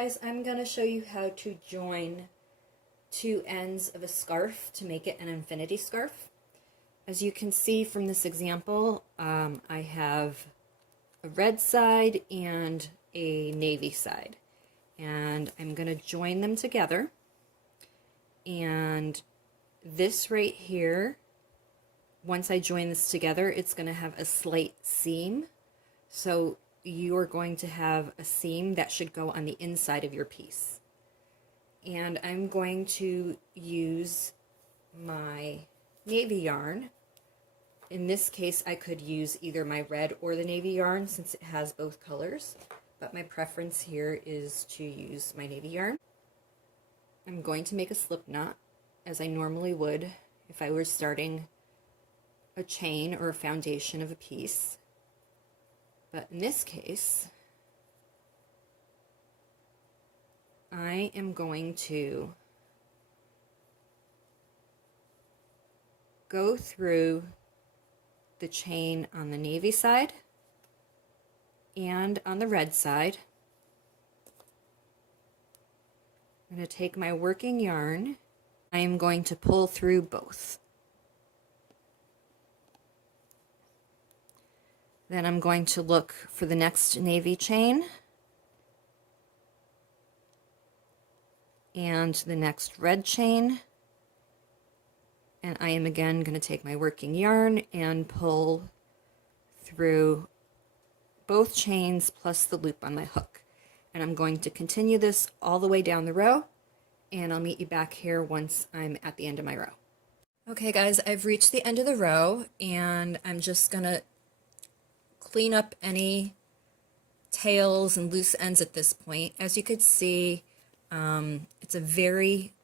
guys, I'm going to show you how to join two ends of a scarf to make it an infinity scarf. As you can see from this example, I have a red side and a navy side, and I'm going to join them together. And this right here, once I join this together, it's going to have a slight seam. So you're going to have a seam that should go on the inside of your piece. And I'm going to use my navy yarn. In this case, I could use either my red or the navy yarn since it has both colors, but my preference here is to use my navy yarn. I'm going to make a slip knot as I normally would if I were starting a chain or a foundation of a piece. But in this case, I am going to go through the chain on the navy side and on the red side. I'm going to take my working yarn. I am going to pull through both. Then I'm going to look for the next navy chain and the next red chain, and I am again going to take my working yarn and pull through both chains plus the loop on my hook. And I'm going to continue this all the way down the row, and I'll meet you back here once I'm at the end of my row. Okay guys, I've reached the end of the row, and I'm just going to clean up any tails and loose ends at this point. As you could see, it's a very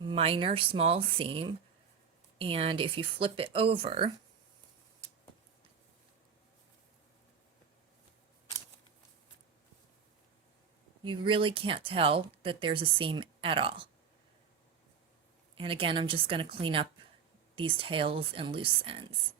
minor small seam, and if you flip it over, you really can't tell that there's a seam at all. And again, I'm just going to clean up these tails and loose ends.